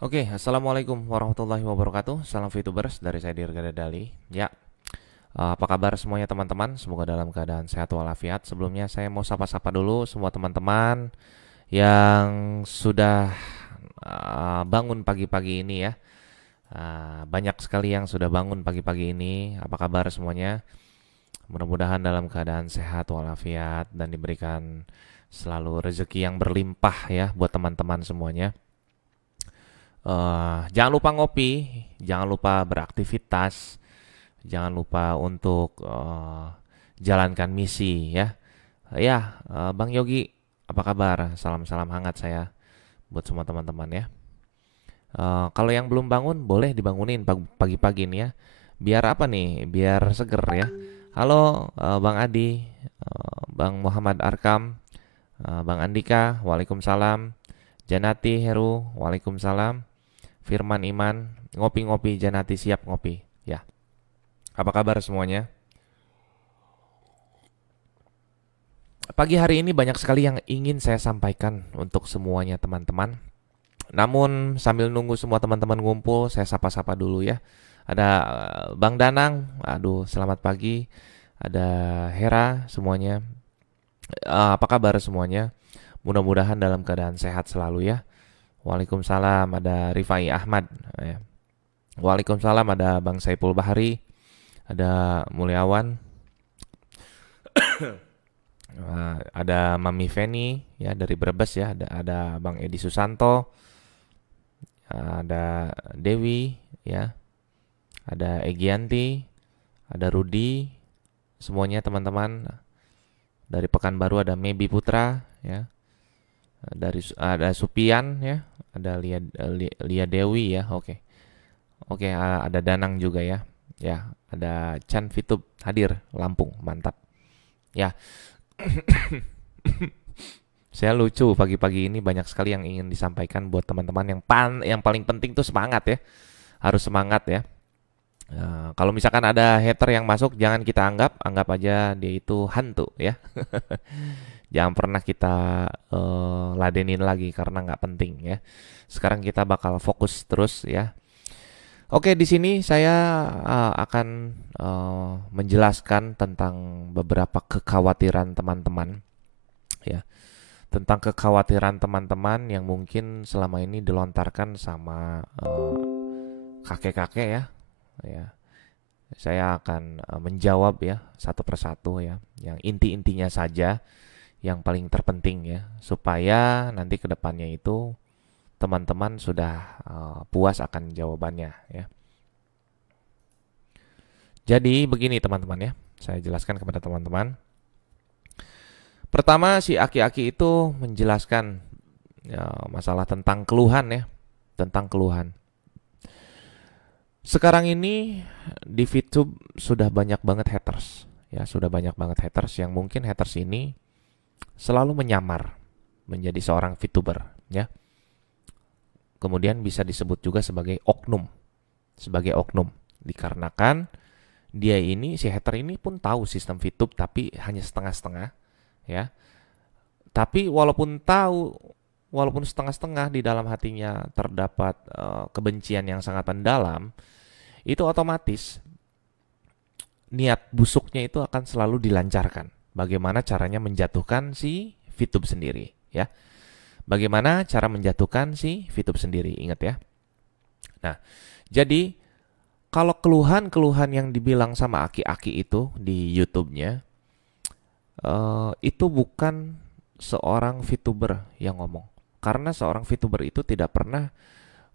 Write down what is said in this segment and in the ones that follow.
Oke, assalamualaikum warahmatullahi wabarakatuh. Salam VTubers dari saya Dirga Dali. Ya, apa kabar semuanya teman-teman? Semoga dalam keadaan sehat walafiat. Sebelumnya saya mau sapa-sapa dulu semua teman-teman yang sudah bangun pagi-pagi ini ya. Banyak sekali yang sudah bangun pagi-pagi ini. Apa kabar semuanya? Mudah-mudahan dalam keadaan sehat walafiat dan diberikan selalu rezeki yang berlimpah ya buat teman-teman semuanya. Jangan lupa ngopi, jangan lupa beraktivitas, jangan lupa untuk jalankan misi ya. Bang Yogi, apa kabar? Salam-salam hangat saya buat semua teman-teman ya. Kalau yang belum bangun, boleh dibangunin pagi-pagi nih ya. Biar apa nih? Biar seger ya. Halo, Bang Adi, Bang Muhammad Arkam, Bang Andika, Waalaikumsalam. Janati Heru, Waalaikumsalam. Firman Iman, ngopi-ngopi Janati siap ngopi. Ya, apa kabar semuanya? Pagi hari ini banyak sekali yang ingin saya sampaikan untuk semuanya teman-teman. Namun sambil nunggu semua teman-teman ngumpul, saya sapa-sapa dulu ya. Ada Bang Danang, aduh selamat pagi. Ada Hera semuanya. Apa kabar semuanya? Mudah-mudahan dalam keadaan sehat selalu ya. Waalaikumsalam, ada Rifai Ahmad ya. Waalaikumsalam, ada Bang Saipul Bahari, ada Mulyawan, ada Mami Feni ya dari Brebes ya, ada Bang Edi Susanto, ada Dewi ya, ada Egianti, ada Rudi, semuanya teman-teman. Dari Pekanbaru ada Mebi Putra ya, ada Supian ya, ada Lia Dewi ya, oke. Oke, ada Danang juga ya. Ya, ada Chan Fitub hadir Lampung, mantap. Ya, saya lucu pagi-pagi ini banyak sekali yang ingin disampaikan buat teman-teman yang paling penting tuh semangat ya. Harus semangat ya. Kalau misalkan ada hater yang masuk, jangan kita anggap aja dia itu hantu ya. Jangan pernah kita ladenin lagi karena nggak penting ya. Sekarang kita bakal fokus terus ya. Oke, di sini saya akan menjelaskan tentang beberapa kekhawatiran teman-teman ya, tentang kekhawatiran teman-teman yang mungkin selama ini dilontarkan sama kakek-kakek ya. Ya, saya akan menjawab ya satu persatu ya, yang inti-intinya saja, yang paling terpenting ya, supaya nanti kedepannya itu teman-teman sudah puas akan jawabannya ya. Jadi begini teman-teman ya, saya jelaskan kepada teman-teman. Pertama si aki-aki itu menjelaskan ya, masalah tentang keluhan ya, tentang keluhan. Sekarang ini di VTube sudah banyak banget haters ya, sudah banyak banget haters yang mungkin haters ini selalu menyamar menjadi seorang VTuber ya. Kemudian bisa disebut juga sebagai oknum, dikarenakan dia ini si hater ini pun tahu sistem VTube tapi hanya setengah-setengah ya. Tapi walaupun setengah-setengah di dalam hatinya terdapat kebencian yang sangat mendalam, itu otomatis niat busuknya itu akan selalu dilancarkan. Bagaimana caranya menjatuhkan si VTube sendiri ya. Bagaimana cara menjatuhkan si VTube sendiri, ingat ya. Nah, jadi kalau keluhan-keluhan yang dibilang sama aki-aki itu di YouTube-nya, itu bukan seorang VTuber yang ngomong. Karena seorang VTuber itu tidak pernah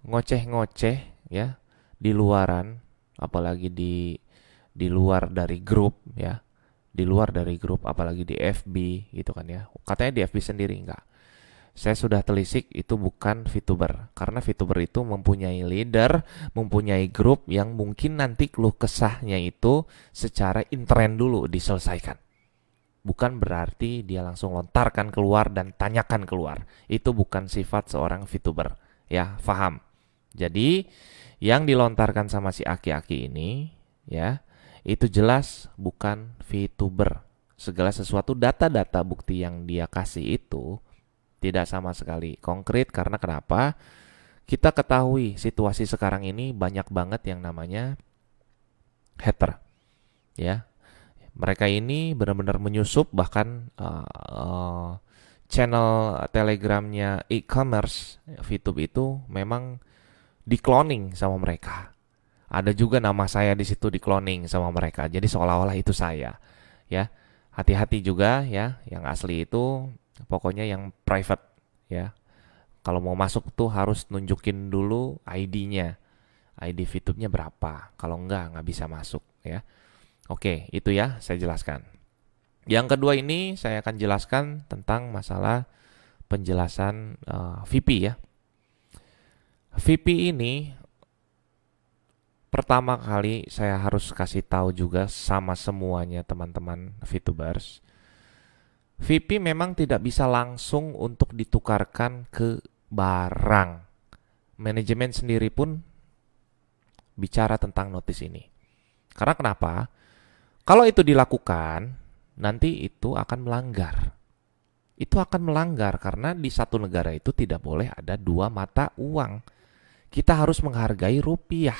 ngoceh-ngoceh ya di luaran, apalagi di luar dari grup ya, di luar dari grup, apalagi di FB gitu kan ya. Katanya di FB sendiri enggak. Saya sudah telisik itu bukan VTuber, karena VTuber itu mempunyai leader, mempunyai grup yang mungkin nanti keluh kesahnya itu secara intern dulu diselesaikan. Bukan berarti dia langsung lontarkan keluar dan tanyakan keluar. Itu bukan sifat seorang VTuber. Ya, paham. Jadi, yang dilontarkan sama si aki-aki ini, ya, itu jelas bukan VTuber. Segala sesuatu data-data bukti yang dia kasih itu tidak sama sekali konkret. Karena kenapa? kita ketahui situasi sekarang ini banyak banget yang namanya hater, ya. Mereka ini benar-benar menyusup, bahkan channel Telegramnya e-commerce VTube itu memang di-cloning sama mereka. Ada juga nama saya di situ di-cloning sama mereka. Jadi seolah-olah itu saya, ya. Hati-hati juga ya, yang asli itu pokoknya yang private, ya. Kalau mau masuk tuh harus nunjukin dulu ID-nya. ID VTube-nya berapa. Kalau nggak bisa masuk, ya. Oke, itu ya saya jelaskan. Yang kedua ini saya akan jelaskan tentang masalah penjelasan VP, ya. VP ini pertama kali saya harus kasih tahu juga sama semuanya teman-teman VTubers. VP memang tidak bisa langsung untuk ditukarkan ke barang. Manajemen sendiri pun bicara tentang notice ini. Karena kenapa? Kalau itu dilakukan, nanti itu akan melanggar. Itu akan melanggar karena di satu negara itu tidak boleh ada dua mata uang. Kita harus menghargai rupiah.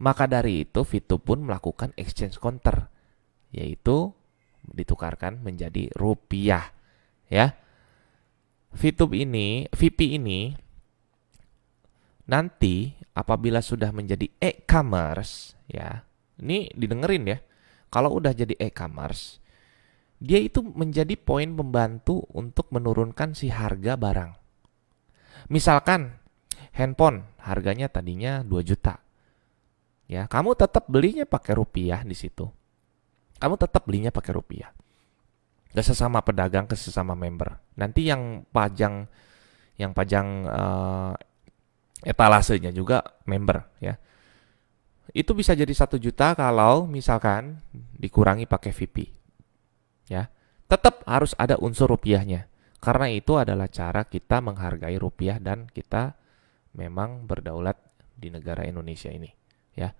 Maka dari itu VTube pun melakukan exchange counter, yaitu ditukarkan menjadi rupiah, ya. VP ini nanti apabila sudah menjadi e-commerce, ya. Ini didengerin ya. Kalau udah jadi e-commerce, dia itu menjadi poin pembantu untuk menurunkan si harga barang. Misalkan handphone harganya tadinya 2 juta. Ya, kamu tetap belinya pakai rupiah di situ. Kamu tetap belinya pakai rupiah. Ke sesama pedagang, ke sesama member. Nanti yang pajang etalasenya juga member, ya. Itu bisa jadi 1 juta kalau misalkan dikurangi pakai VP. Ya. Tetap harus ada unsur rupiahnya. Karena itu adalah cara kita menghargai rupiah dan kita memang berdaulat di negara Indonesia ini, ya.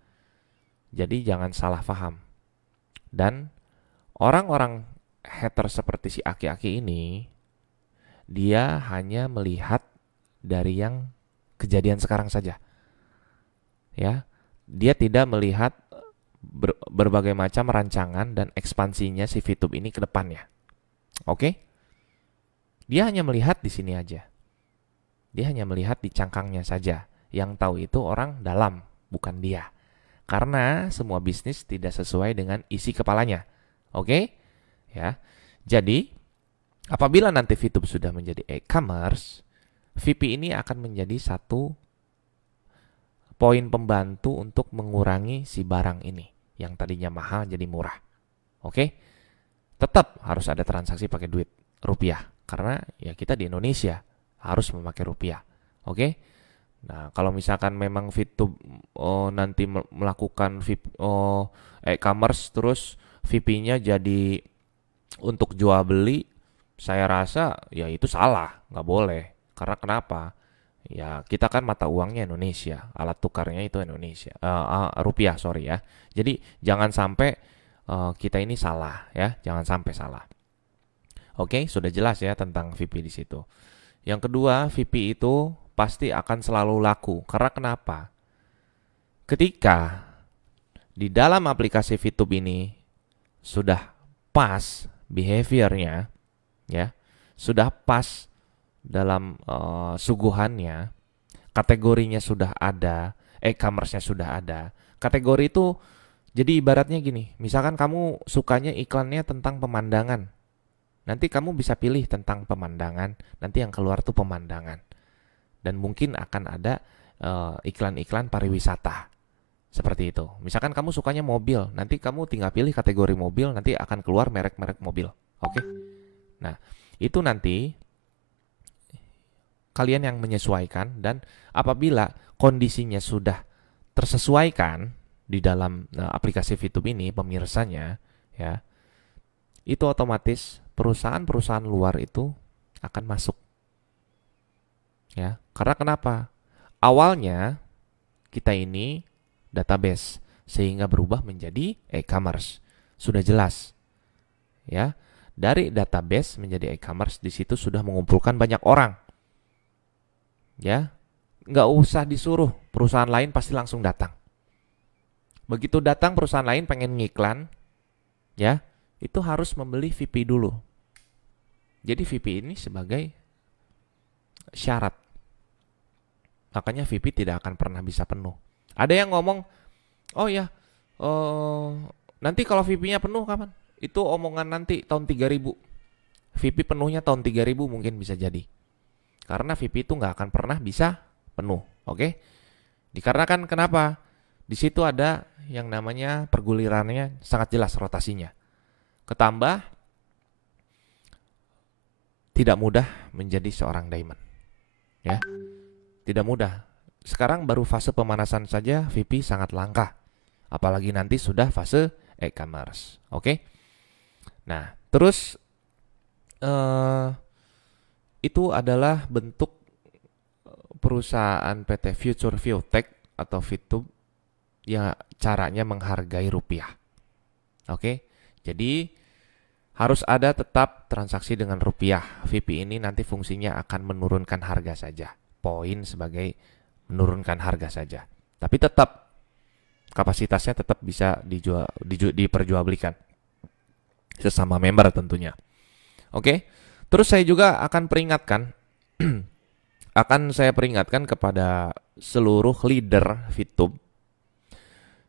Jadi jangan salah paham. Dan orang-orang hater seperti si aki-aki ini, dia hanya melihat dari yang kejadian sekarang saja, ya. Dia tidak melihat berbagai macam rancangan dan ekspansinya si VTube ini ke depannya. Oke? Dia hanya melihat di sini aja. Dia hanya melihat di cangkangnya saja. Yang tahu itu orang dalam, bukan dia. Karena semua bisnis tidak sesuai dengan isi kepalanya. Oke? Ya. Jadi, apabila nanti VTube sudah menjadi e-commerce, VP ini akan menjadi satu poin pembantu untuk mengurangi si barang ini yang tadinya mahal jadi murah. Oke? Tetap harus ada transaksi pakai duit rupiah karena ya kita di Indonesia harus memakai rupiah. Oke? Nah, kalau misalkan memang VTube nanti melakukan e-commerce terus VP-nya jadi untuk jual beli, saya rasa ya itu salah, nggak boleh. Karena kenapa? Ya kita kan mata uangnya Indonesia, alat tukarnya itu Indonesia, rupiah sorry ya. Jadi jangan sampai kita ini salah ya, jangan sampai salah. Oke, sudah jelas ya tentang VP di situ. Yang kedua, VP itu pasti akan selalu laku. Karena kenapa? Ketika di dalam aplikasi VTube ini sudah pas behaviornya, ya, sudah pas dalam suguhannya, kategorinya sudah ada, e-commerce-nya sudah ada. Kategori itu jadi ibaratnya gini, misalkan kamu sukanya iklannya tentang pemandangan. Nanti kamu bisa pilih tentang pemandangan, nanti yang keluar tuh pemandangan. Dan mungkin akan ada iklan-iklan pariwisata. Seperti itu. Misalkan kamu sukanya mobil, nanti kamu tinggal pilih kategori mobil, nanti akan keluar merek-merek mobil. Oke? Nah, itu nanti kalian yang menyesuaikan dan apabila kondisinya sudah tersesuaikan di dalam aplikasi VTube ini, pemirsanya, ya, itu otomatis perusahaan-perusahaan luar itu akan masuk. Ya, karena kenapa? Awalnya kita ini database sehingga berubah menjadi e-commerce. Sudah jelas. Ya, dari database menjadi e-commerce di situ sudah mengumpulkan banyak orang. Ya. nggak usah disuruh, perusahaan lain pasti langsung datang. Begitu datang perusahaan lain pengen ngiklan, ya, itu harus membeli VP dulu. Jadi VP ini sebagai syarat. Makanya VP tidak akan pernah bisa penuh. Ada yang ngomong, oh ya, nanti kalau VP-nya penuh kapan? Itu omongan nanti tahun 3000. VP penuhnya tahun 3000 mungkin bisa jadi. Karena VP itu nggak akan pernah bisa penuh, oke? Dikarenakan kenapa? Di situ ada yang namanya pergulirannya sangat jelas rotasinya. Ketambah tidak mudah menjadi seorang diamond, ya, tidak mudah. Sekarang baru fase pemanasan saja VP sangat langka, apalagi nanti sudah fase e-commerce, oke? Nah, terus itu adalah bentuk perusahaan PT Future Biotech atau Vitub ya caranya menghargai rupiah. Oke. Jadi harus ada tetap transaksi dengan rupiah. VP ini nanti fungsinya akan menurunkan harga saja. Poin sebagai menurunkan harga saja. Tapi tetap kapasitasnya tetap bisa diperjualbelikan sesama member tentunya. Oke. Terus saya juga akan peringatkan kepada seluruh leader VTube,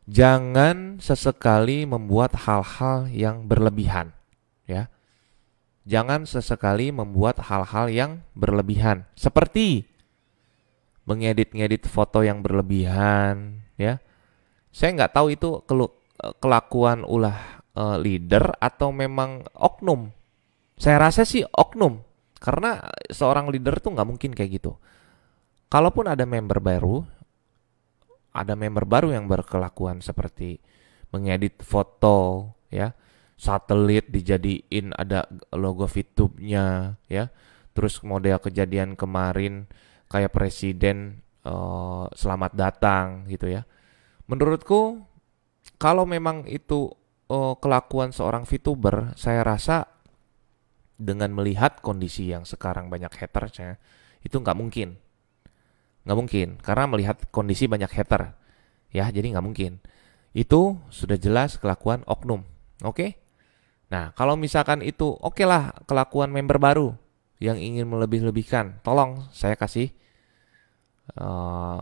jangan sesekali membuat hal-hal yang berlebihan, ya. Jangan sesekali membuat hal-hal yang berlebihan, seperti mengedit-ngedit foto yang berlebihan, ya. Saya nggak tahu itu kelakuan ulah leader atau memang oknum. Saya rasa sih oknum, karena seorang leader tuh nggak mungkin kayak gitu. Kalaupun ada member baru yang berkelakuan seperti mengedit foto, ya, satelit dijadiin ada logo VTube-nya, ya, terus model kejadian kemarin kayak presiden selamat datang gitu ya. Menurutku kalau memang itu kelakuan seorang VTuber, saya rasa dengan melihat kondisi yang sekarang banyak hatersnya, itu nggak mungkin, karena melihat kondisi banyak hater, ya, jadi nggak mungkin. Itu sudah jelas kelakuan oknum, oke? Nah, kalau misalkan itu oke lah kelakuan member baru yang ingin melebih-lebihkan, tolong saya kasih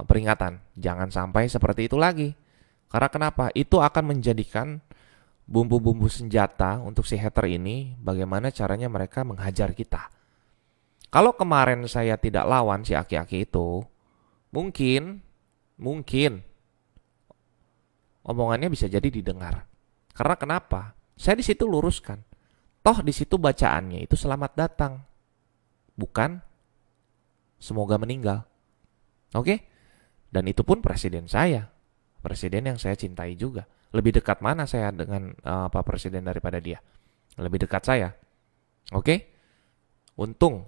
peringatan, jangan sampai seperti itu lagi. Karena kenapa? Itu akan menjadikan bumbu-bumbu senjata untuk si hater ini, bagaimana caranya mereka menghajar kita. Kalau kemarin saya tidak lawan si aki-aki itu, mungkin omongannya bisa jadi didengar. Karena kenapa? Saya di situ luruskan. Toh di situ bacaannya itu selamat datang, bukan semoga meninggal. Oke? Dan itu pun presiden saya, presiden yang saya cintai juga. Lebih dekat mana saya dengan Pak Presiden daripada dia? Lebih dekat saya. Oke? Untung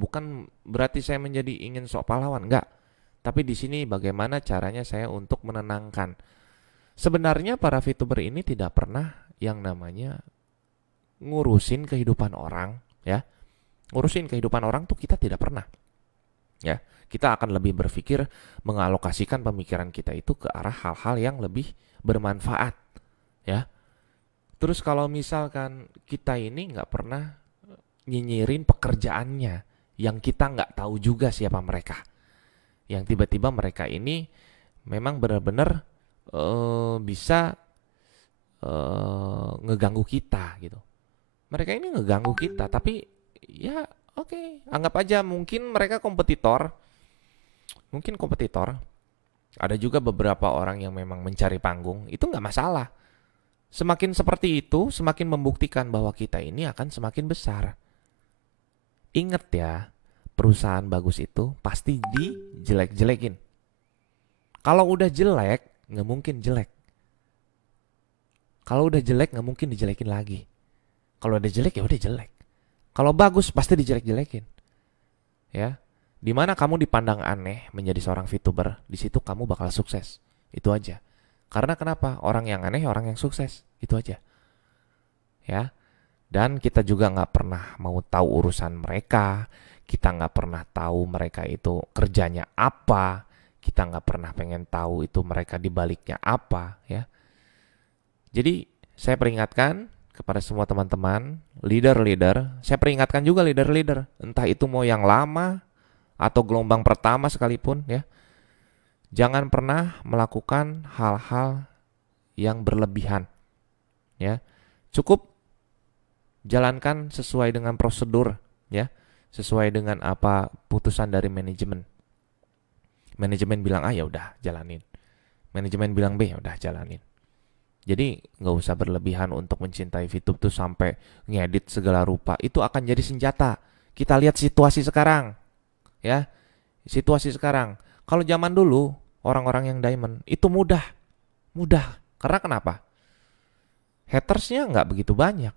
bukan berarti saya menjadi ingin sok pahlawan, enggak. Tapi di sini bagaimana caranya saya untuk menenangkan. Sebenarnya para VTuber ini tidak pernah yang namanya ngurusin kehidupan orang, ya. Ngurusin kehidupan orang tuh kita tidak pernah. Ya, kita akan lebih berpikir mengalokasikan pemikiran kita itu ke arah hal-hal yang lebih bermanfaat, ya. Terus kalau misalkan kita ini nggak pernah nyinyirin pekerjaannya, yang kita nggak tahu juga siapa mereka, yang tiba-tiba mereka ini memang benar-benar bisa ngeganggu kita gitu. Mereka ini ngeganggu kita, tapi ya oke, anggap aja mungkin mereka kompetitor. Ada juga beberapa orang yang memang mencari panggung, itu nggak masalah. Semakin seperti itu, semakin membuktikan bahwa kita ini akan semakin besar. Ingat ya, perusahaan bagus itu pasti dijelek-jelekin. Kalau udah jelek, nggak mungkin jelek. Kalau udah jelek, nggak mungkin dijelekin lagi. Kalau udah jelek, ya udah jelek. Kalau bagus, pasti dijelek-jelekin. Ya. Dimana kamu dipandang aneh menjadi seorang VTuber, di situ kamu bakal sukses. Itu aja. Karena kenapa? Orang yang aneh, orang yang sukses. Itu aja. Ya. Dan kita juga nggak pernah mau tahu urusan mereka. Kita nggak pernah tahu mereka itu kerjanya apa. Kita nggak pernah pengen tahu itu mereka di baliknya apa, ya. Jadi saya peringatkan kepada semua teman-teman, leader-leader, saya peringatkan juga leader-leader, entah itu mau yang lama atau gelombang pertama sekalipun, ya. Jangan pernah melakukan hal-hal yang berlebihan, ya. Cukup jalankan sesuai dengan prosedur, ya. Sesuai dengan apa putusan dari manajemen. Manajemen bilang A, ya udah jalanin. Manajemen bilang B, ya udah jalanin. Jadi nggak usah berlebihan untuk mencintai VTube tuh sampai ngedit segala rupa. Itu akan jadi senjata. Kita lihat situasi sekarang, ya. Situasi sekarang. Kalau zaman dulu orang-orang yang diamond itu mudah. Karena kenapa? Hatersnya nggak begitu banyak,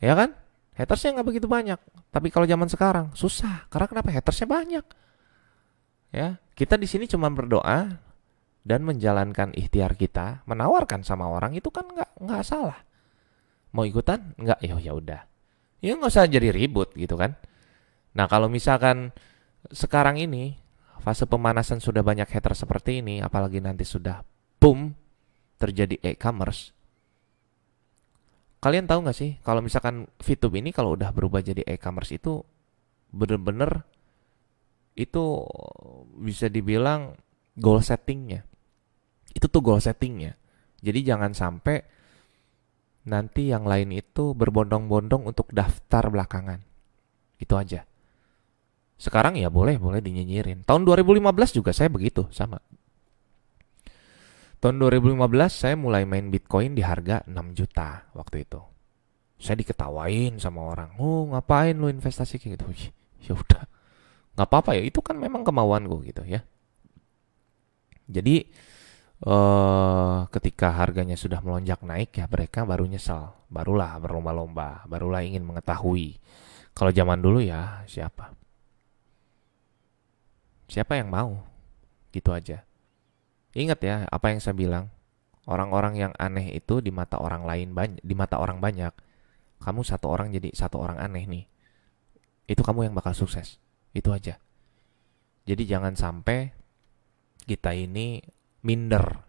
ya kan? Hatersnya nggak begitu banyak. Tapi kalau zaman sekarang susah. Karena kenapa? Hatersnya banyak. Ya, kita di sini cuma berdoa dan menjalankan ikhtiar kita, menawarkan sama orang itu kan nggak salah. Mau ikutan? Nggak, ya udah. Ya nggak usah jadi ribut gitu kan. Nah kalau misalkan sekarang ini fase pemanasan sudah banyak hater seperti ini, apalagi nanti sudah boom terjadi e-commerce. Kalian tahu nggak sih kalau misalkan VTube ini kalau udah berubah jadi e-commerce itu bener-bener itu bisa dibilang goal settingnya. Itu tuh goal settingnya. Jadi jangan sampai nanti yang lain itu berbondong-bondong untuk daftar belakangan. Itu aja. Sekarang ya boleh dinyinyirin. Tahun 2015 juga saya begitu, sama. Tahun 2015 saya mulai main Bitcoin di harga 6 juta waktu itu. Saya diketawain sama orang. "Oh, ngapain lu investasi kayak gitu?" Ya udah. Nggak apa-apa ya, itu kan memang kemauanku gitu ya. Jadi ketika harganya sudah melonjak naik ya mereka baru nyesal, barulah berlomba-lomba, barulah ingin mengetahui. Kalau zaman dulu ya siapa yang mau, gitu aja. Ingat ya apa yang saya bilang, orang-orang yang aneh itu di mata orang lain banyak, di mata orang banyak. Kamu satu orang jadi satu orang aneh nih, itu kamu yang bakal sukses. Itu aja. Jadi jangan sampai kita ini minder,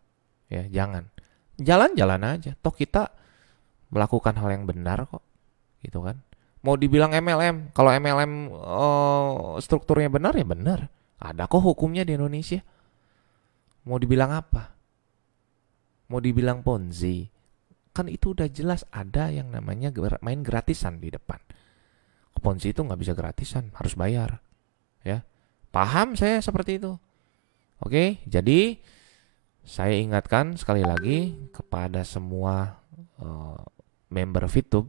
ya jangan. Jalan-jalan aja, toh kita melakukan hal yang benar kok, gitu kan. Mau dibilang MLM, kalau MLM strukturnya benar ya benar. Ada kok hukumnya di Indonesia. Mau dibilang apa? Mau dibilang Ponzi, kan itu udah jelas ada yang namanya main gratisan di depan. Ponzi itu nggak bisa gratisan, harus bayar, ya. Paham saya seperti itu. Oke, jadi saya ingatkan sekali lagi kepada semua member VTube,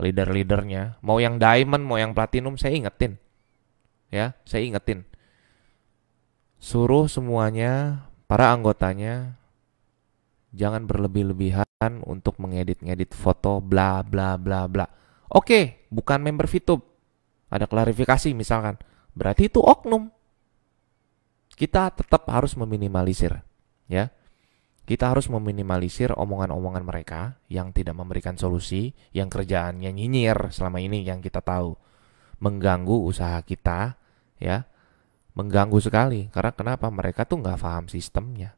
leader-leadernya, mau yang diamond, mau yang platinum, saya ingetin. Ya, saya ingetin. Suruh semuanya, para anggotanya, jangan berlebih-lebihan untuk mengedit-ngedit foto bla bla bla bla. Oke, bukan member VTube. Ada klarifikasi misalkan. Berarti itu oknum. Kita tetap harus meminimalisir, ya. Kita harus meminimalisir omongan-omongan mereka yang tidak memberikan solusi, yang kerjaannya nyinyir selama ini yang kita tahu. Mengganggu usaha kita, ya. Mengganggu sekali. Karena kenapa? Mereka tuh nggak paham sistemnya.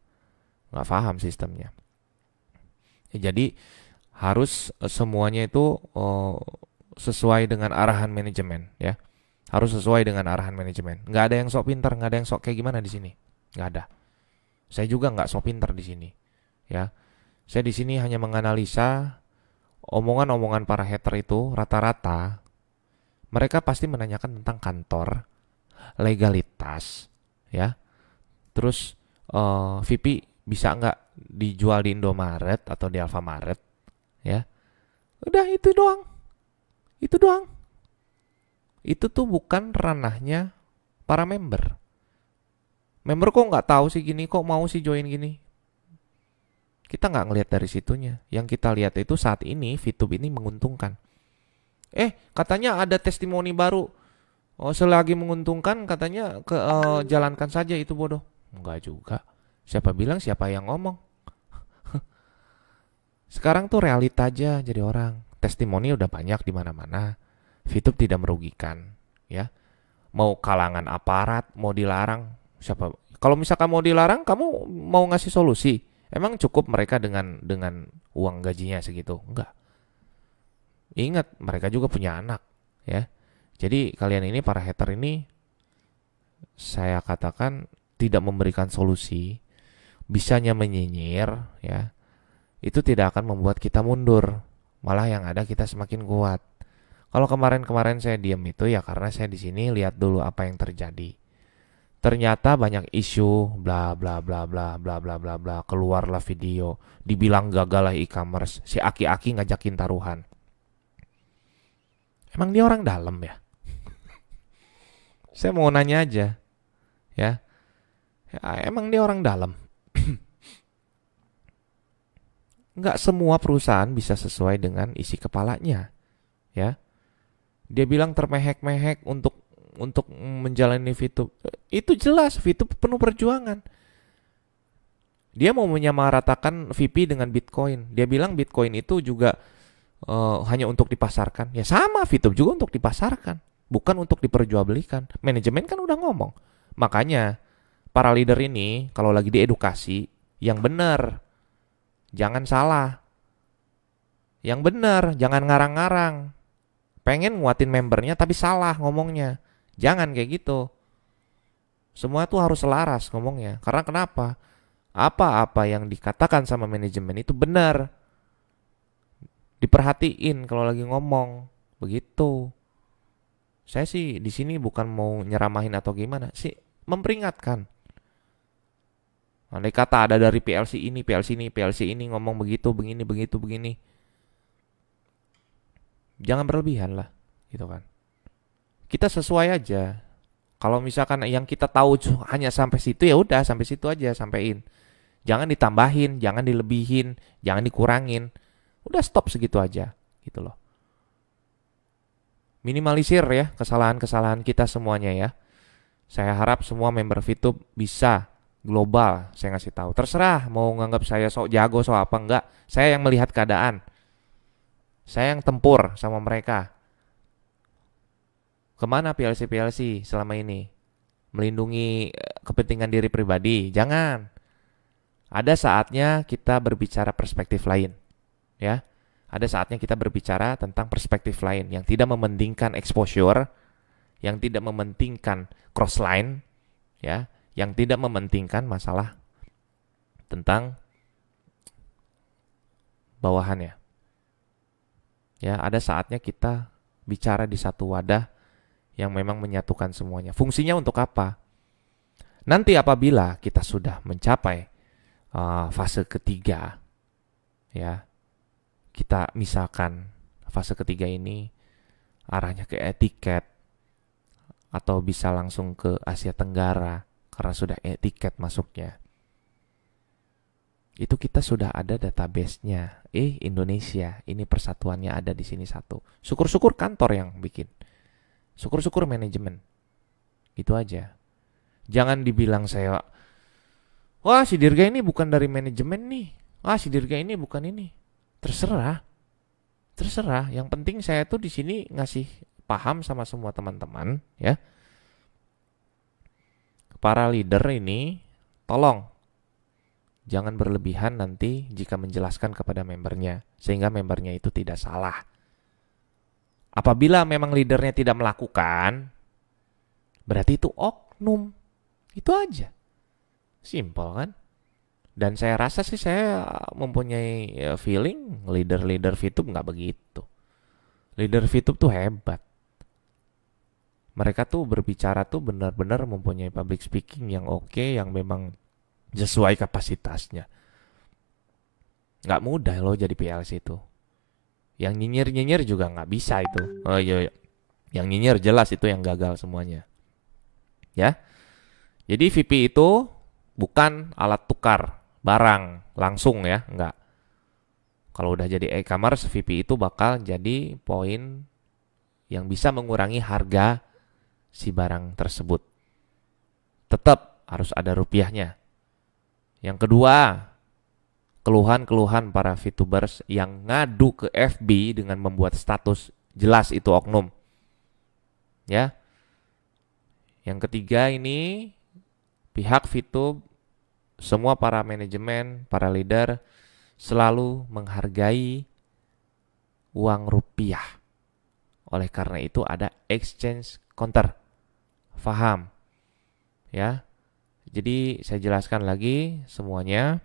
Ya, jadi harus semuanya itu sesuai dengan arahan manajemen, ya. Harus sesuai dengan arahan manajemen. Nggak ada yang sok pintar, nggak ada yang sok kayak gimana di sini. Nggak ada. Saya juga nggak sok pintar di sini, ya. Saya di sini hanya menganalisa omongan-omongan para hater itu rata-rata. Mereka pasti menanyakan tentang kantor, legalitas, ya. Terus VP bisa nggak dijual di Indomaret atau di Alfamaret, ya. Udah itu doang. Itu doang. Itu tuh bukan ranahnya para member. Member kok nggak tahu sih gini, kok mau sih join gini. Kita nggak ngelihat dari situnya. Yang kita lihat itu saat ini VTube ini menguntungkan. Katanya ada testimoni baru. Oh, selagi menguntungkan katanya jalankan saja itu bodoh. Enggak juga. Siapa bilang, siapa yang ngomong? Sekarang tuh realita aja jadi orang. Testimoni udah banyak di mana-mana. VTube tidak merugikan, ya. Mau kalangan aparat, mau dilarang, siapa? Kalau misalkan mau dilarang, kamu mau ngasih solusi? Emang cukup mereka dengan uang gajinya segitu? Enggak. Ingat, mereka juga punya anak, ya. Jadi kalian ini para hater ini saya katakan tidak memberikan solusi, bisanya menyinyir, ya. Itu tidak akan membuat kita mundur. Malah yang ada kita semakin kuat. Kalau kemarin-kemarin saya diam itu ya karena saya di sini lihat dulu apa yang terjadi. Ternyata banyak isu bla bla bla bla bla bla bla bla, keluarlah video dibilang gagal lah e-commerce, si aki-aki ngajakin taruhan. Emang dia orang dalam ya? Saya mau nanya aja, ya. Emang dia orang dalam? Nggak semua perusahaan bisa sesuai dengan isi kepalanya, ya. Dia bilang termehek-mehek untuk menjalani VTube. Itu jelas VTube penuh perjuangan. Dia mau menyamaratakan VP dengan Bitcoin. Dia bilang Bitcoin itu juga hanya untuk dipasarkan. Ya sama, VTube juga untuk dipasarkan, bukan untuk diperjualbelikan. Manajemen kan udah ngomong. Makanya para leader ini kalau lagi diedukasi yang benar, jangan salah. Yang benar, jangan ngarang-ngarang. Pengen nguatin membernya tapi salah ngomongnya. Jangan kayak gitu. Semua tuh harus selaras ngomongnya. Karena kenapa? Apa-apa yang dikatakan sama manajemen itu benar. Diperhatiin kalau lagi ngomong. Begitu. Saya sih di sini bukan mau nyeramahin atau gimana, sih memperingatkan. Andai kata ada dari PLC ini, PLC ini ngomong begitu, begini, begitu, begini. Jangan berlebihan lah, gitu kan. Kita sesuai aja. Kalau misalkan yang kita tahu hanya sampai situ, ya udah sampai situ aja, sampein. Jangan ditambahin, jangan dilebihin, jangan dikurangin. Udah stop segitu aja, gitu loh. Minimalisir ya kesalahan-kesalahan kita semuanya ya. Saya harap semua member VTube bisa global, saya ngasih tahu. Terserah mau nganggap saya sok jago, sok apa enggak. Saya yang melihat keadaan. Saya yang tempur sama mereka. Kemana PLC selama ini? Melindungi kepentingan diri pribadi? Jangan. Ada saatnya kita berbicara perspektif lain. Ya. Ada saatnya kita berbicara tentang perspektif lain yang tidak mementingkan exposure, yang tidak mementingkan crossline, ya, yang tidak mementingkan masalah tentang bawahannya. Ya, ada saatnya kita bicara di satu wadah yang memang menyatukan semuanya. Fungsinya untuk apa? Nanti apabila kita sudah mencapai fase ketiga, ya, kita misalkan fase ketiga ini arahnya ke etiket atau bisa langsung ke Asia Tenggara karena sudah etiket masuknya. Itu kita sudah ada database-nya. Indonesia, ini persatuannya ada di sini satu. Syukur-syukur kantor yang bikin. Syukur-syukur manajemen. Itu aja. Jangan dibilang saya, wah si Dirga ini bukan dari manajemen nih. Wah si Dirga ini bukan ini. Terserah. Yang penting saya tuh di sini ngasih paham sama semua teman-teman, ya. Para leader ini tolong jangan berlebihan nanti jika menjelaskan kepada membernya sehingga membernya itu tidak salah. Apabila memang leadernya tidak melakukan, berarti itu oknum. Itu aja. Simpel kan? Dan saya rasa sih saya mempunyai feeling leader-leader VTube nggak begitu. Leader VTube tuh hebat. Mereka tuh berbicara tuh benar-benar mempunyai public speaking yang oke, yang memang sesuai kapasitasnya. Nggak mudah loh jadi PLC itu. Yang nyinyir-nyinyir juga nggak bisa itu. Oh iya. Yang nyinyir jelas itu yang gagal semuanya. Ya. Jadi VP itu bukan alat tukar barang langsung ya, enggak. Kalau udah jadi e-commerce, VP itu bakal jadi poin yang bisa mengurangi harga si barang tersebut. Tetap harus ada rupiahnya. Yang kedua, keluhan-keluhan para VTubers yang ngadu ke FB dengan membuat status jelas itu oknum. Ya. Yang ketiga ini pihak VTube, semua para manajemen, para leader selalu menghargai uang rupiah. Oleh karena itu ada exchange counter. Faham? Ya. Jadi saya jelaskan lagi semuanya.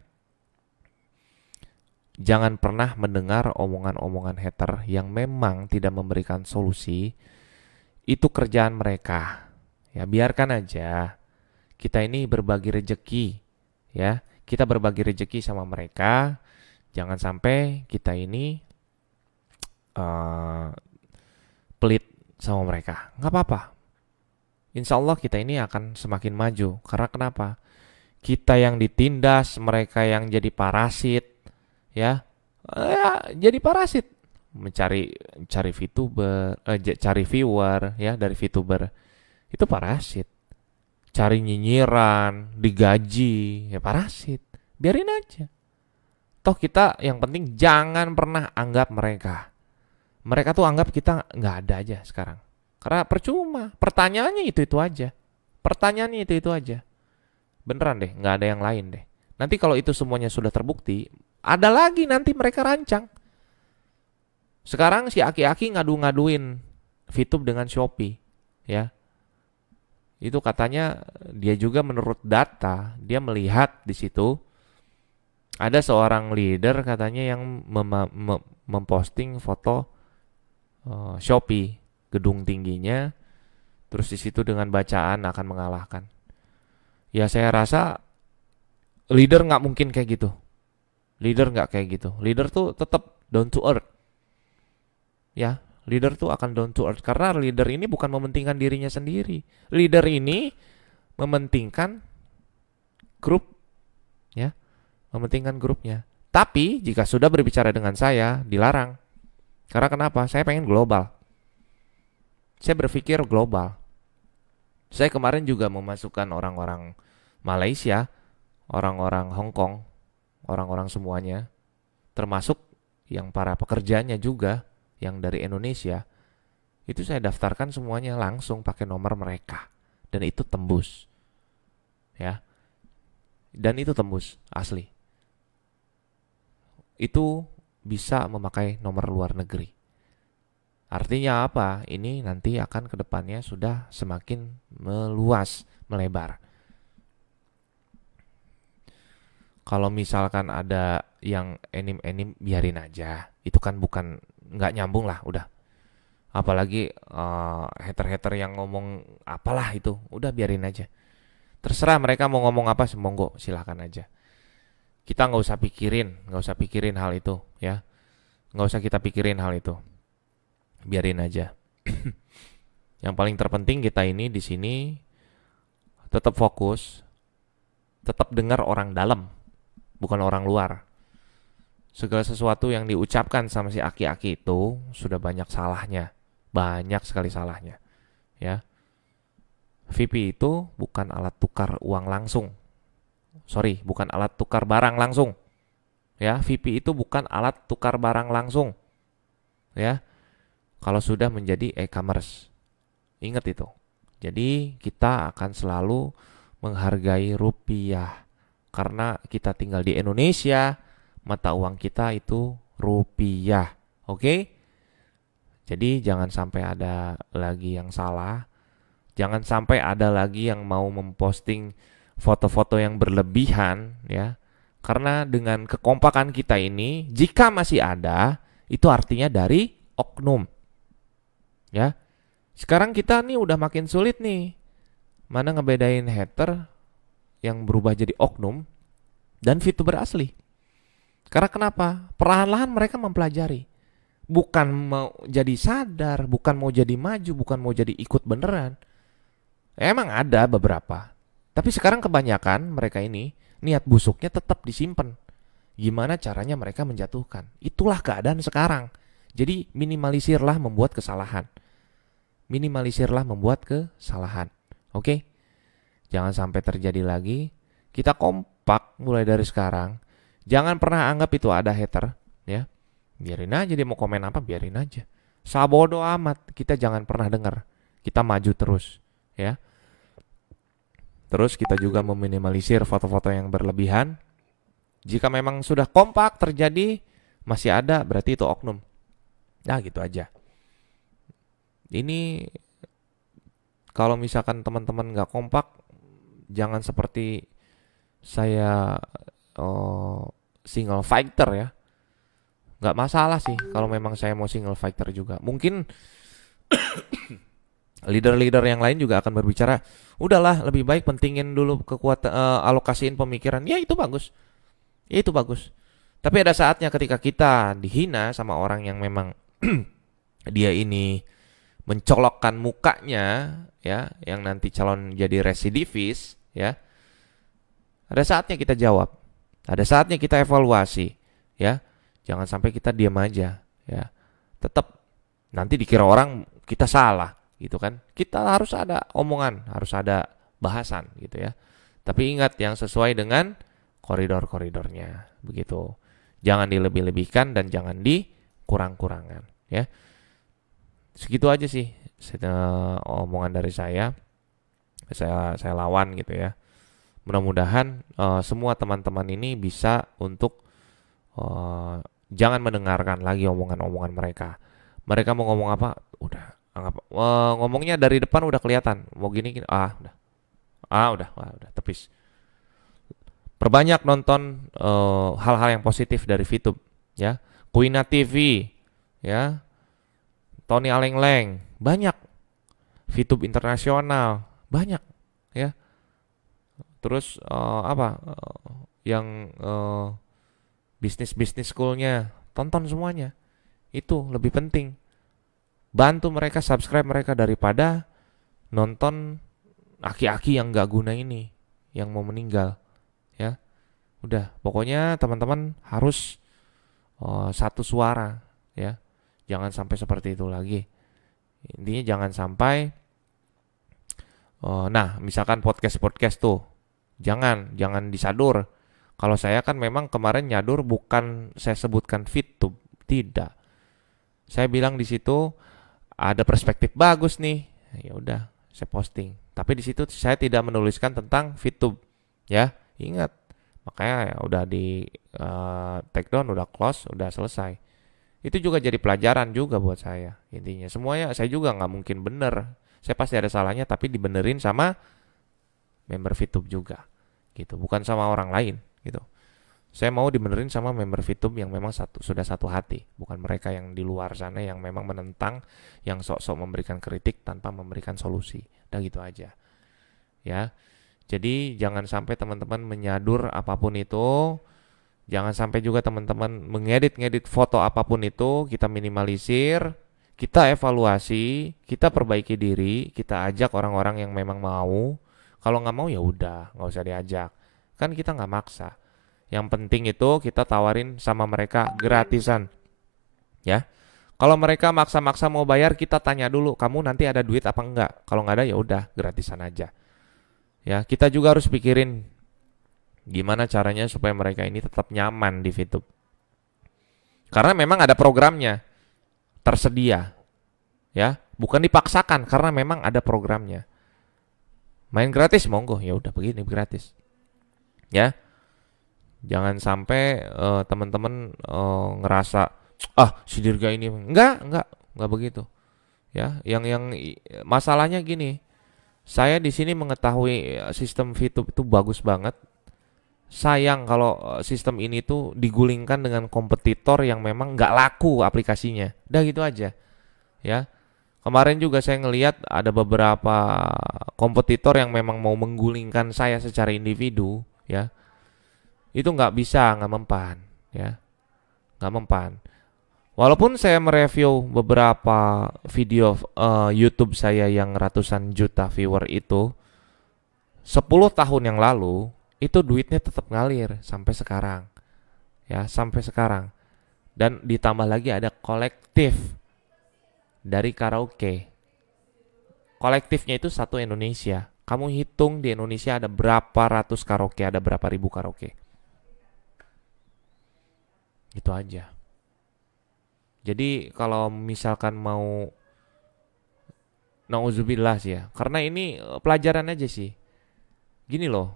Jangan pernah mendengar omongan-omongan hater yang memang tidak memberikan solusi. Itu kerjaan mereka. Ya, biarkan aja. Kita ini berbagi rejeki, ya. Kita berbagi rejeki sama mereka. Jangan sampai kita ini pelit sama mereka. Nggak apa-apa. Insya Allah kita ini akan semakin maju. Karena kenapa? Kita yang ditindas, mereka yang jadi parasit, ya jadi parasit. Cari VTuber, cari viewer, ya dari VTuber. Itu parasit. Cari nyinyiran, digaji, ya parasit. Biarin aja. Toh kita yang penting jangan pernah anggap mereka. Mereka tuh anggap kita nggak ada aja sekarang. Karena percuma. Pertanyaannya itu aja. Pertanyaannya itu aja. Beneran deh, nggak ada yang lain deh. Nanti kalau itu semuanya sudah terbukti, ada lagi nanti mereka rancang. Sekarang si Aki-Aki ngadu-ngaduin VTube dengan Shopee, ya. Itu katanya dia juga menurut data, dia melihat di situ ada seorang leader katanya yang memposting foto Shopee, gedung tingginya, terus di situ dengan bacaan akan mengalahkan. Ya saya rasa leader nggak mungkin kayak gitu. Leader nggak kayak gitu. Leader tuh tetap down to earth. Ya, leader tuh akan down to earth karena leader ini bukan mementingkan dirinya sendiri. Leader ini mementingkan grup, ya, mementingkan grupnya. Tapi jika sudah berbicara dengan saya, dilarang. Karena kenapa? Saya pengen global. Saya berpikir global. Saya kemarin juga memasukkan orang-orang Malaysia, orang-orang Hong Kong, orang-orang semuanya, termasuk yang para pekerjanya juga, yang dari Indonesia, itu saya daftarkan semuanya langsung pakai nomor mereka. Dan itu tembus. Ya. Dan itu tembus, asli. Itu bisa memakai nomor luar negeri. Artinya apa? Ini nanti akan ke depannya sudah semakin meluas, melebar. Kalau misalkan ada yang enim-enim, biarin aja. Itu kan bukan, nggak nyambung lah, udah. Apalagi hater-hater yang ngomong apalah itu, udah biarin aja. Terserah mereka mau ngomong apa, monggo, silahkan aja. Kita nggak usah pikirin hal itu, ya. Nggak usah kita pikirin hal itu. Biarin aja. Yang paling terpenting kita ini di sini tetap fokus, tetap dengar orang dalam, bukan orang luar. Segala sesuatu yang diucapkan sama si Aki-Aki itu sudah banyak salahnya, banyak sekali salahnya, ya. VP itu bukan alat tukar uang langsung. Sorry, bukan alat tukar barang langsung. Ya, VP itu bukan alat tukar barang langsung. Ya. Kalau sudah menjadi e-commerce. Ingat itu. Jadi kita akan selalu menghargai rupiah. Karena kita tinggal di Indonesia, mata uang kita itu rupiah. Oke? Jadi jangan sampai ada lagi yang salah. Jangan sampai ada lagi yang mau memposting foto-foto yang berlebihan, ya. Karena dengan kekompakan kita ini, jika masih ada, itu artinya dari oknum. Ya. Sekarang kita nih udah makin sulit nih. Mana ngebedain hater yang berubah jadi oknum dan VTuber asli. Karena kenapa? Perlahan-lahan mereka mempelajari. Bukan mau jadi sadar, bukan mau jadi maju, bukan mau jadi ikut beneran. Emang ada beberapa. Tapi sekarang kebanyakan mereka ini niat busuknya tetap disimpan. Gimana caranya mereka menjatuhkan? Itulah keadaan sekarang. Jadi minimalisirlah membuat kesalahan. Minimalisirlah membuat kesalahan. Oke? Jangan sampai terjadi lagi. Kita kompak mulai dari sekarang. Jangan pernah anggap itu ada hater, ya. Biarin aja dia mau komen apa, biarin aja. Sabodo amat, kita jangan pernah dengar. Kita maju terus, ya. Terus kita juga meminimalisir foto-foto yang berlebihan. Jika memang sudah kompak terjadi masih ada, berarti itu oknum. Nah, gitu aja. Ini kalau misalkan teman-teman nggak kompak, jangan seperti saya single fighter ya. Nggak masalah sih kalau memang saya mau single fighter juga. Mungkin leader-leader yang lain juga akan berbicara, udahlah lebih baik pentingin dulu kekuatan, alokasiin pemikiran. Ya itu bagus. Ya itu bagus. Tapi ada saatnya ketika kita dihina sama orang yang memang dia ini mencolokkan mukanya ya, yang nanti calon jadi residivis ya. Ada saatnya kita jawab. Ada saatnya kita evaluasi ya. Jangan sampai kita diam aja ya. Tetap nanti dikira orang kita salah gitu kan. Kita harus ada omongan, harus ada bahasan gitu ya. Tapi ingat yang sesuai dengan koridor-koridornya begitu. Jangan dilebih-lebihkan dan jangan dikurang-kurangkan ya. Segitu aja sih omongan dari saya. Saya lawan gitu ya. Mudah-mudahan semua teman-teman ini bisa untuk jangan mendengarkan lagi omongan-omongan mereka. Mereka mau ngomong apa, udah anggap ngomongnya dari depan udah kelihatan. Mau gini, udah tepis. Perbanyak nonton hal-hal yang positif dari VTube ya. Kuina TV ya. Tony Aleng-Leng, banyak. VTube internasional, banyak ya. Terus yang bisnis schoolnya, tonton semuanya. Itu lebih penting. Bantu mereka, subscribe mereka daripada nonton aki-aki yang gak guna ini, yang mau meninggal ya. Udah, pokoknya teman-teman harus satu suara ya. Jangan sampai seperti itu lagi. Intinya jangan sampai misalkan podcast tuh jangan disadur. Kalau saya kan memang kemarin nyadur bukan saya sebutkan VTube, tidak. Saya bilang di situ ada perspektif bagus nih. Ya udah, saya posting. Tapi di situ saya tidak menuliskan tentang VTube ya. Ingat. Makanya ya udah di take down, udah close, udah selesai. Itu juga jadi pelajaran juga buat saya. Intinya semuanya saya juga nggak mungkin bener. Saya pasti ada salahnya, tapi dibenerin sama member VTube juga, gitu. Bukan sama orang lain, gitu. Saya mau dibenerin sama member VTube yang memang sudah satu hati, bukan mereka yang di luar sana yang memang menentang, yang sok-sok memberikan kritik tanpa memberikan solusi. Udah gitu aja, ya. Jadi jangan sampai teman-teman menyadur apapun itu. Jangan sampai juga teman-teman mengedit-ngedit foto apapun itu. Kita minimalisir, kita evaluasi, kita perbaiki diri, kita ajak orang-orang yang memang mau. Kalau nggak mau ya udah, nggak usah diajak. Kan kita nggak maksa. Yang penting itu kita tawarin sama mereka gratisan, ya. Kalau mereka maksa-maksa mau bayar, kita tanya dulu, kamu nanti ada duit apa enggak? Kalau nggak ada ya udah, gratisan aja. Ya, kita juga harus pikirin gimana caranya supaya mereka ini tetap nyaman di VTube. Karena memang ada programnya tersedia, ya, bukan dipaksakan karena memang ada programnya. Main gratis monggo, ya udah begini gratis, ya. Jangan sampai teman-teman ngerasa si Dirga ini enggak begitu, ya. Yang masalahnya gini, saya di sini mengetahui sistem VTube itu bagus banget. Sayang kalau sistem ini tuh digulingkan dengan kompetitor yang memang nggak laku aplikasinya. Udah gitu aja, ya. Kemarin juga saya ngelihat ada beberapa kompetitor yang memang mau menggulingkan saya secara individu, ya. Itu nggak bisa, nggak mempan, ya, nggak mempan. Walaupun saya mereview beberapa video YouTube saya yang ratusan juta viewer itu 10 tahun yang lalu, itu duitnya tetap ngalir sampai sekarang. Ya, sampai sekarang. Dan ditambah lagi ada kolektif dari karaoke. Kolektifnya itu satu Indonesia. Kamu hitung di Indonesia ada berapa ratus karaoke, ada berapa ribu karaoke. Itu aja. Jadi kalau misalkan mau nauzubillah sih ya, karena ini pelajaran aja sih. gini loh,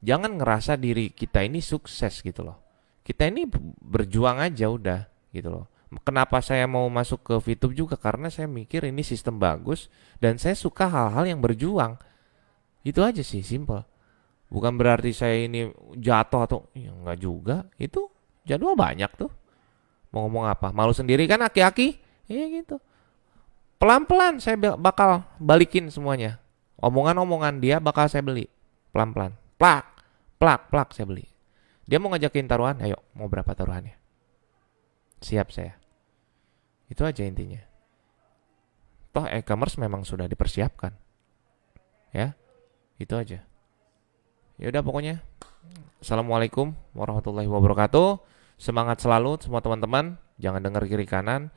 jangan ngerasa diri kita ini sukses gitu loh. Kita ini berjuang aja udah gitu loh. Kenapa saya mau masuk ke VTube juga? Karena saya mikir ini sistem bagus dan saya suka hal-hal yang berjuang. Itu aja sih, simple. Bukan berarti saya ini jatuh atau ya enggak juga. Itu jadwal banyak tuh. Mau ngomong apa? Malu sendiri kan aki-aki? Iya gitu. Pelan-pelan saya bakal balikin semuanya. Omongan-omongan dia bakal saya beli. Pelan-pelan. Plak, plak, plak saya beli. Dia mau ngajakin taruhan, ayo mau berapa taruhannya? Siap saya. Itu aja intinya. Toh e-commerce memang sudah dipersiapkan. Ya, itu aja. Ya udah pokoknya. Assalamualaikum warahmatullahi wabarakatuh. Semangat selalu semua teman-teman. Jangan dengar kiri kanan.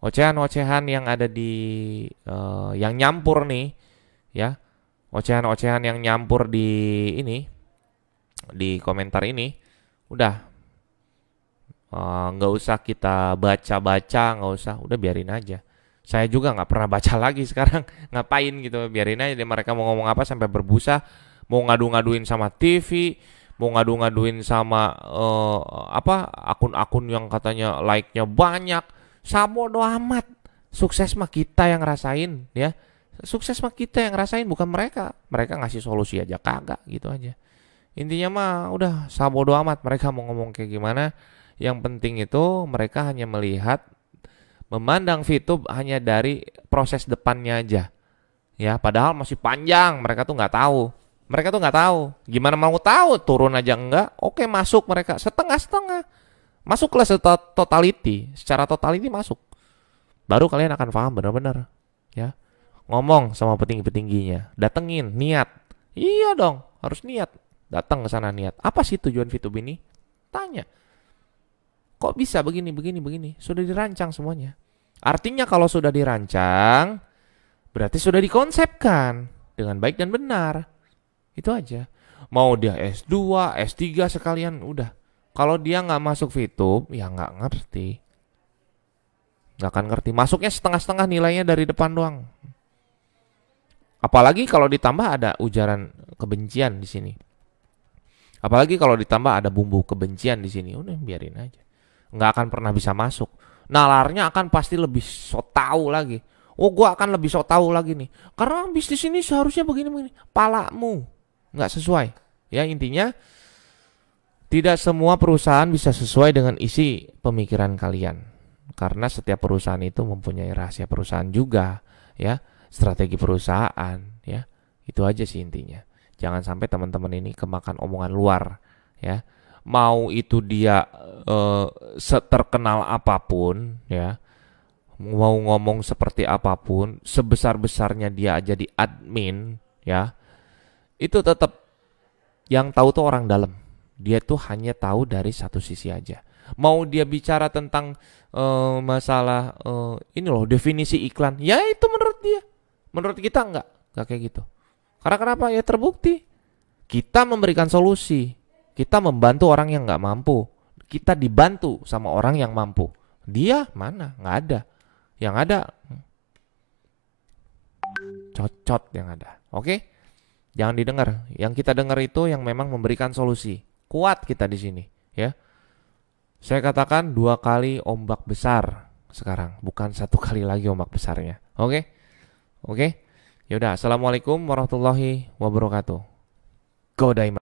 Ocehan-ocehan yang ada di yang nyampur nih, ya. Ocehan-ocehan yang nyampur di ini, di komentar ini, udah nggak usah kita baca-baca, nggak usah, udah biarin aja. Saya juga nggak pernah baca lagi sekarang. Ngapain gitu, biarin aja deh mereka mau ngomong apa sampai berbusa, mau ngadu-ngaduin sama TV, mau ngadu-ngaduin sama akun-akun yang katanya like-nya banyak. Sabodo amat. Sukses mah kita yang rasain, ya. Sukses mah kita yang rasain, bukan mereka. Mereka ngasih solusi aja kagak, gitu aja. Intinya mah udah sabodo amat mereka mau ngomong kayak gimana. Yang penting itu mereka hanya melihat, memandang VTube hanya dari proses depannya aja. Ya, padahal masih panjang. Mereka tuh nggak tahu. Mereka tuh nggak tahu. Gimana mau tahu? Turun aja enggak? Oke, masuk mereka setengah-setengah. Masuk kelas totality, secara totality masuk. Baru kalian akan paham benar-benar, ya. Ngomong sama petinggi-petingginya, datengin, niat. Iya dong, harus niat. Datang ke sana niat. Apa sih tujuan VTube ini? Tanya. Kok bisa begini, begini, begini? Sudah dirancang semuanya. Artinya kalau sudah dirancang, berarti sudah dikonsepkan dengan baik dan benar. Itu aja. Mau dia S2, S3 sekalian, udah. Kalau dia nggak masuk VTube, ya nggak ngerti. Nggak akan ngerti. Masuknya setengah-setengah nilainya dari depan doang. Apalagi kalau ditambah ada ujaran kebencian di sini. Apalagi kalau ditambah ada bumbu kebencian di sini. Udah biarin aja. Nggak akan pernah bisa masuk. Nalarnya akan pasti lebih sok tahu lagi. Oh, gua akan lebih sok tahu lagi nih. Karena bisnis ini seharusnya begini-begini. Palamu. Nggak sesuai. Ya, intinya tidak semua perusahaan bisa sesuai dengan isi pemikiran kalian. Karena setiap perusahaan itu mempunyai rahasia perusahaan juga, ya, strategi perusahaan, ya. Itu aja sih intinya. Jangan sampai teman-teman ini kemakan omongan luar, ya. Mau itu dia terkenal apapun, ya. Mau ngomong seperti apapun, sebesar-besarnya dia jadi admin, ya. Itu tetap yang tahu tuh orang dalam. Dia tuh hanya tahu dari satu sisi aja. Mau dia bicara tentang masalah ini loh definisi iklan, ya itu menurut dia. Menurut kita enggak kayak gitu. Karena kenapa? Ya terbukti. Kita memberikan solusi. Kita membantu orang yang enggak mampu. Kita dibantu sama orang yang mampu. Dia mana? Enggak ada. Yang ada cocot yang ada. Oke? Jangan didengar. Yang kita dengar itu yang memang memberikan solusi. Kuat kita di sini, ya. Saya katakan 2 kali ombak besar sekarang, bukan 1 kali lagi ombak besarnya. Oke? Oke? Yaudah, assalamualaikum warahmatullahi wabarakatuh. Go Diamond.